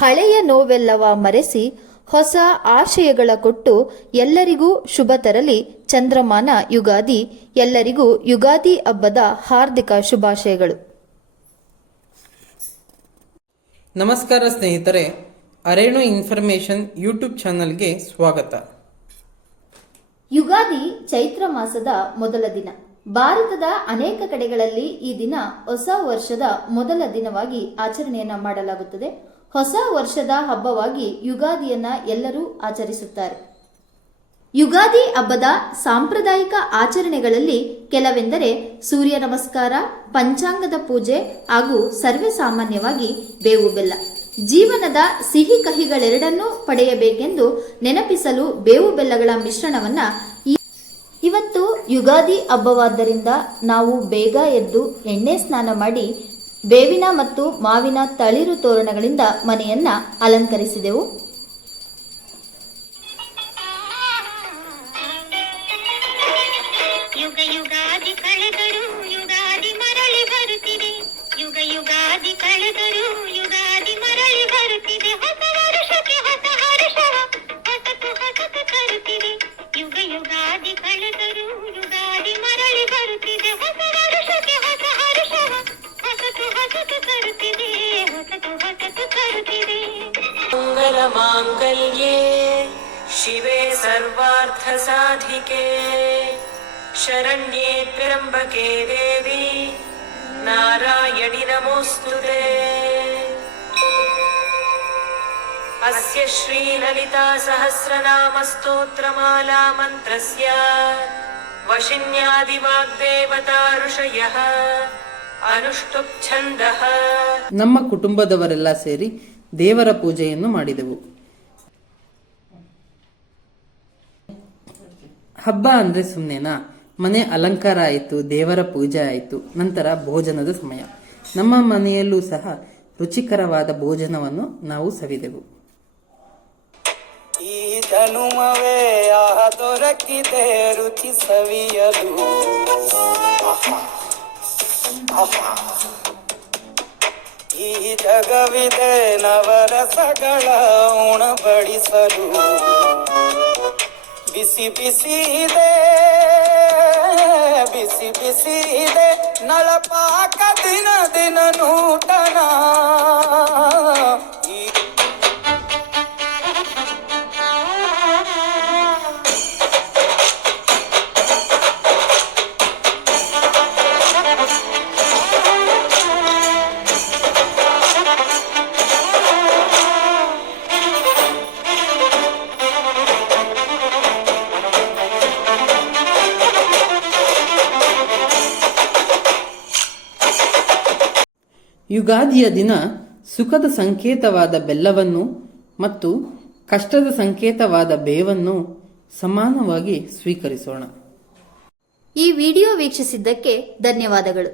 ಹಳೆಯ ನೋವೆಲ್ಲವ ಮರೆಸಿ ಹೊಸ ಆಶಯಗಳ ಕೊಟ್ಟು ಎಲ್ಲರಿಗೂ ಶುಭ ತರಲಿ ಚಂದ್ರಮಾನ ಯುಗಾದಿ. ಎಲ್ಲರಿಗೂ ಯುಗಾದಿ ಹಬ್ಬದ ಹಾರ್ದಿಕ ಶುಭಾಶಯಗಳು. ನಮಸ್ಕಾರ ಸ್ನೇಹಿತರೆ, ಅರೇಣು ಇನ್ಫಾರ್ಮೇಶನ್ ಯೂಟ್ಯೂಬ್ ಚಾನಲ್ಗೆ ಸ್ವಾಗತ. ಯುಗಾದಿ ಚೈತ್ರ ಮಾಸದ ಮೊದಲ ದಿನ. ಭಾರತದ ಅನೇಕ ಕಡೆಗಳಲ್ಲಿ ಈ ದಿನ ಹೊಸ ವರ್ಷದ ಮೊದಲ ದಿನವಾಗಿ ಆಚರಣೆಯನ್ನ ಮಾಡಲಾಗುತ್ತದೆ. ಹೊಸ ವರ್ಷದ ಹಬ್ಬವಾಗಿ ಯುಗಾದಿಯನ್ನ ಎಲ್ಲರೂ ಆಚರಿಸುತ್ತಾರೆ. ಯುಗಾದಿ ಹಬ್ಬದ ಸಾಂಪ್ರದಾಯಿಕ ಆಚರಣೆಗಳಲ್ಲಿ ಕೆಲವೆಂದರೆ ಸೂರ್ಯ ನಮಸ್ಕಾರ, ಪಂಚಾಂಗದ ಪೂಜೆ ಹಾಗೂ ಸರ್ವೇ ಸಾಮಾನ್ಯವಾಗಿ ಬೇವು ಬೆಲ್ಲ. ಜೀವನದ ಸಿಹಿ ಕಹಿಗಳೆರಡನ್ನೂ ಪಡೆಯಬೇಕೆಂದು ನೆನಪಿಸಲು ಬೇವು ಬೆಲ್ಲಗಳ ಮಿಶ್ರಣವನ್ನ ಇವತ್ತು ಯುಗಾದಿ ಹಬ್ಬವಾದ್ದರಿಂದ ನಾವು ಬೇಗ ಎದ್ದು ಎಣ್ಣೆ ಸ್ನಾನ ಮಾಡಿ ಬೇವಿನ ಮತ್ತು ಮಾವಿನ ತಳಿರು ತೋರಣಗಳಿಂದ ಮನೆಯನ್ನ ಅಲಂಕರಿಸಿದೆವು. ಯುಗ ಯುಗಾದಿ ಕಳೆದರು ಯುಗಾದಿ ಮರಳಿ ಬರುತ್ತಿದೆ. ಯುಗ ಯುಗಾದಿ ಕಳೆದರು ಯುಗಾದಿ ಮರಳಿ ಬರುತ್ತಿದೆ. ಹೊಸ ವರುಷಕ್ಕೆ ಹೊಸ ಹರ್ಷವ ಹೊಸತು ಹೊಸತು ತರುತ್ತಿದೆ. ಯುಗ ಯುಗಾದಿ ಕಳೆದರು ಯುಗಾದಿ ಮರಳಿ ಬರುತ್ತಿದೆ. ಹೊಸ ವರುಷಕ್ಕೆ ಹೊಸ ಹರ್ಷವ ಹೊಸತು ಹೊಸತು ತರುತ್ತಿದೆ. ಹೊಸತು ಹೊಸತು ತರುತ್ತಿದೆ. ಮಂಗಲ ಮಾಂಗಲ್ಯೆ ಶಿವೆ ಸರ್ವಾರ್ಥ ಸಾಧಿಕೆ ಶರಣ್ಯೇ ತ್ರ್ಯಂಬಕೆ ದೇವಿ ನಾರಾಯಣಿ ನಮೋಸ್ತುತೆ. ಅಸ್ಯ ಶ್ರೀ ಲಲಿತಾ ಸಹಸ್ರನಾಮ ಸ್ತೋತ್ರಮಾಲಾ ಮಂತ್ರಸ್ಯ ವಶಿನ್ಯಾದಿ ವಾಗ್ದೇವತಾ ಋಷಯಃ ಅನುಷ್ಠುಪ್ ಛಂದಃ. ನಮ್ಮ ಕುಟುಂಬದವರೆಲ್ಲ ಸೇರಿ ದೇವರ ಪೂಜೆಯನ್ನು ಮಾಡಿದೆವು. ಹಬ್ಬ ಅಂದ್ರೆ ಸುಮ್ಮನೆನಾ? ಮನೆ ಅಲಂಕಾರ ಆಯಿತು, ದೇವರ ಪೂಜೆ ಆಯಿತು, ನಂತರ ಭೋಜನದ ಸಮಯ. ನಮ್ಮ ಮನೆಯಲ್ಲೂ ಸಹ ರುಚಿಕರವಾದ ಭೋಜನವನ್ನು ನಾವು ಸವಿದೆವು. ಈ ಜನುಮವೇ ದೊರಕಿದೆ ರುಚಿ ಸವಿಯಲು. ಈ ಜಗವಿದೆ ನವರಸಗಳ ಉಣಬಡಿಸಲು. ಬಿಸಿ ಬಿಸಿ ಇದೆ ಬಿಸಿ ಬಿಸಿ ಇದೆ ನಳಪಾಕ ದಿನ ದಿನ ನೂತನ. ಯುಗಾದಿಯ ದಿನ ಸುಖದ ಸಂಕೇತವಾದ ಬೆಲ್ಲವನ್ನು ಮತ್ತು ಕಷ್ಟದ ಸಂಕೇತವಾದ ಬೇವನ್ನು ಸಮಾನವಾಗಿ ಸ್ವೀಕರಿಸೋಣ. ಈ ವಿಡಿಯೋ ವೀಕ್ಷಿಸಿದ್ದಕ್ಕೆ ಧನ್ಯವಾದಗಳು.